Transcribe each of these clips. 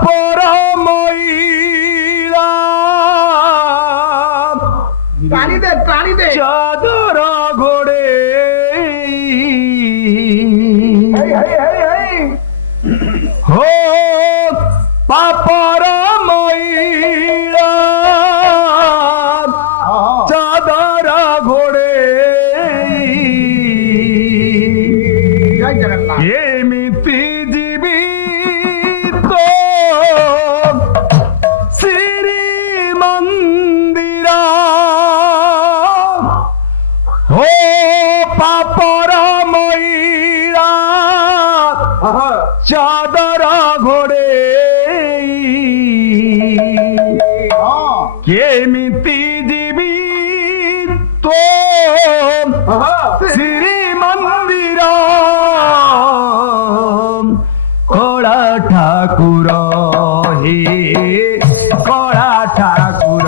পাপরা ময়রা টানি দে চাদর ঘোড়ে হো পাপরা ময়রা চাদর ঘোড়ে এমিতি জীবিত শ্রী মন্দিরা ও পাপরা ময়রা চাদর ঘোড়ে কেমিতি জীবিত শ্রী মন্দিরা কড়া ঠাকুর হে কড়া ঠাকুর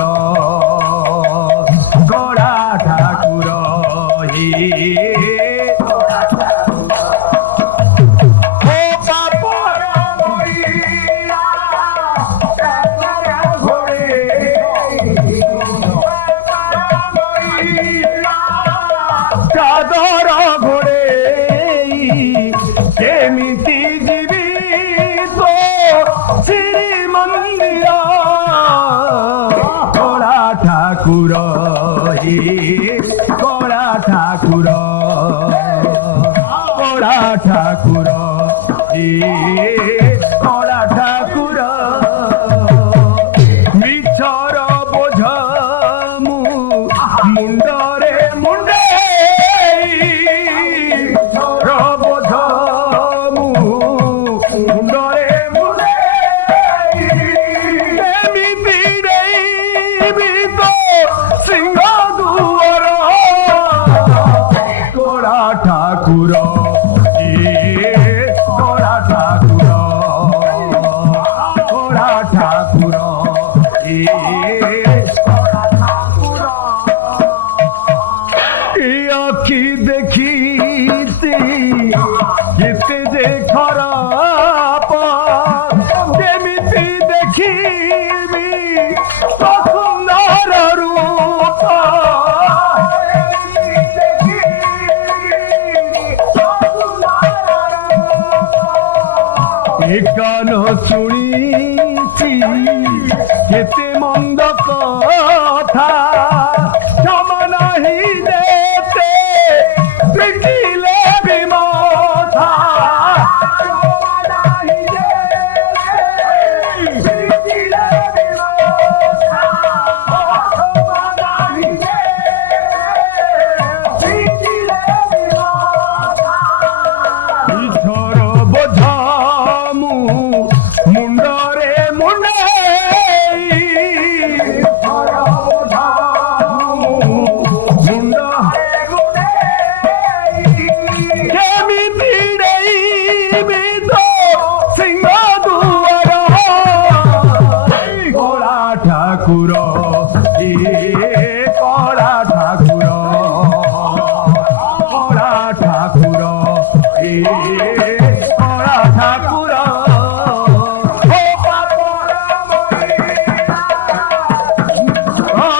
কড়া ঠাকুর হে চাদর ঘোড়ে কেমিতি জীবিত শ্রী মন্দিরা কড়া ঠাকুর হে কড়া ঠাকুর কড়া ঠাকুর হে কড়া ঠাকুর মিছর বোঝ মুন্ডরে মুন্ডে মুন্ডরে মুন্ডে এমিতি দেবিত সিংহ দুয়ার কড়া ঠাকুর কড়া ঠাকুর কড়া ঠাকুর আখি দেখিতে যেতে যে খারাপ যেমিতি দেখিবি সুন্দর রূপ কান শুনিছি যেতে মন্দ কথা সমানাহি যেতে পিটিলে বিমথা মুন্ডরে মুন্ডে মুন্ড কেমিতি দেবিত সিংহ দুয়ার কড়া ঠাকুর কড়া ঠাকুর কড়া ঠাকুর কড়া ঠাকুর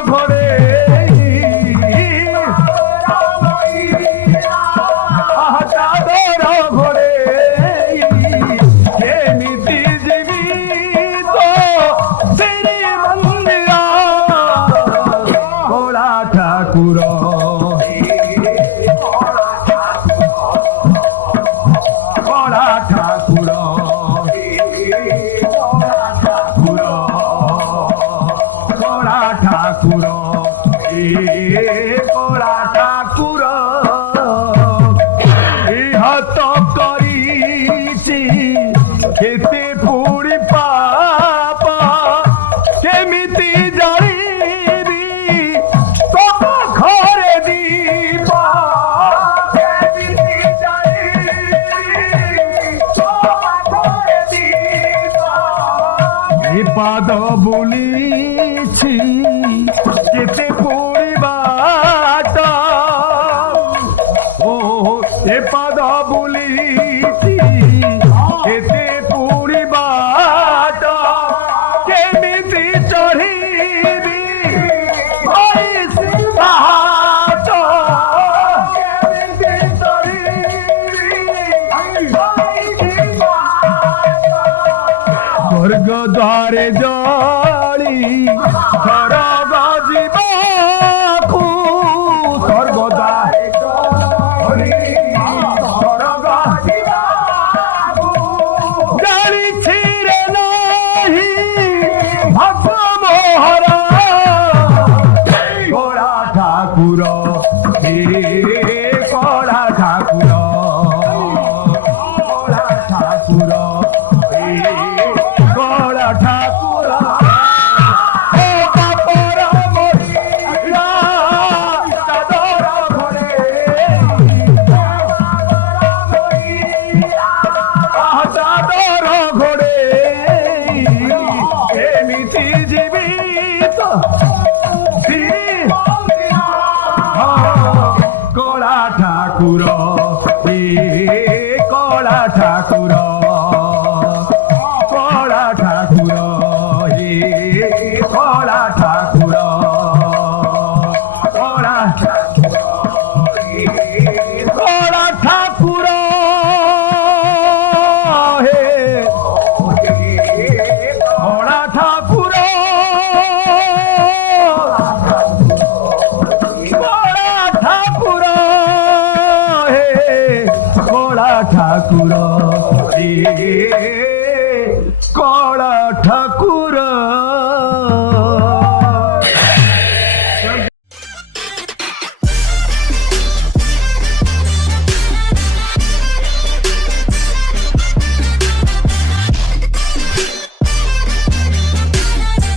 ঘরে চাদর ঘরে কেমিতি জীবিত শ্রী মন্দিরা কড়া ঠাকুর কড়া ঠাকুর কড়া ঠাকুর কড়া ঠাকুর ইহত করিছি কেতে পুরি পাপ কেমিতি জানিবি কত ঘরে দিবা কেমিতি জানিবি কত ঘরে দিবা পাদ বলিছি কেতে পরিবাটা দ্বারে জড়ি ধর